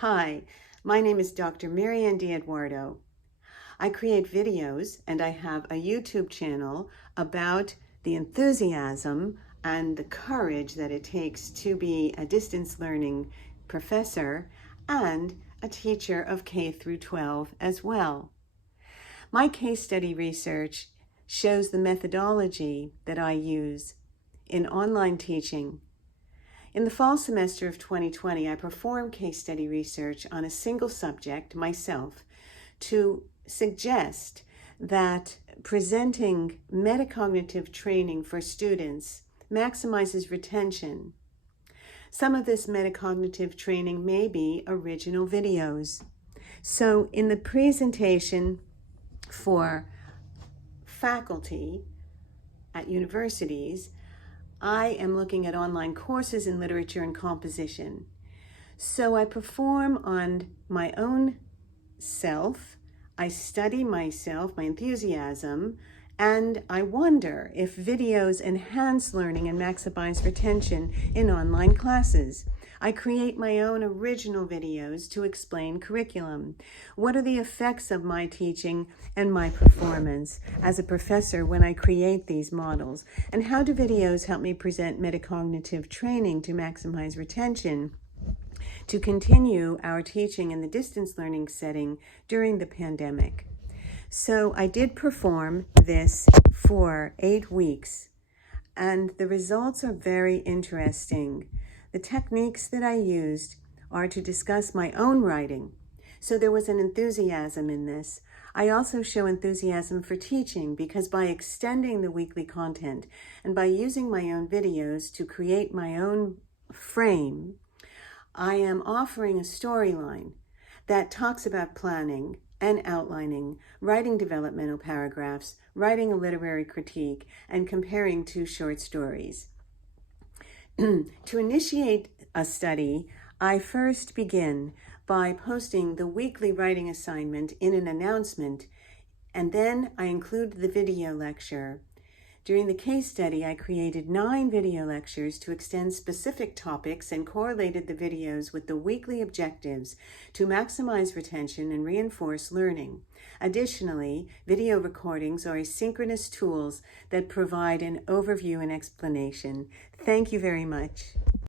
Hi, my name is Dr.Maryann DiEdwardo. I create videos and I have a YouTube channel about the enthusiasm and the courage that it takes to be a distance learning professor and a teacher of K through 12 as well. My case study research shows the methodology that I use in online teaching. In the fall semester of 2020, I performed case study research on a single subject, myself, to suggest that presenting metacognitive training for students maximizes retention. Some of this metacognitive training may be original videos. So in the presentation for faculty at universities, I am looking at online courses in literature and composition. So I perform on my own self, I study myself, my enthusiasm, and I wonder if videos enhance learning and maximize retention in online classes. I create my own original videos to explain curriculum. What are the effects of my teaching and my performance as a professor when I create these models? And how do videos help me present metacognitive training to maximize retention, to continue our teaching in the distance learning setting during the pandemic? So I did perform this for 8 weeks, and the results are very interesting. The techniques that I used are to discuss my own writing. So there was an enthusiasm in this. I also show enthusiasm for teaching because by extending the weekly content and by using my own videos to create my own frame, I am offering a storyline that talks about planning and outlining, writing developmental paragraphs, writing a literary critique, and comparing 2 short stories. To initiate a study, I first begin by posting the weekly writing assignment in an announcement, and then I include the video lecture. During the case study, I created 9 video lectures to extend specific topics and correlated the videos with the weekly objectives to maximize retention and reinforce learning. Additionally, video recordings are asynchronous tools that provide an overview and explanation. Thank you very much.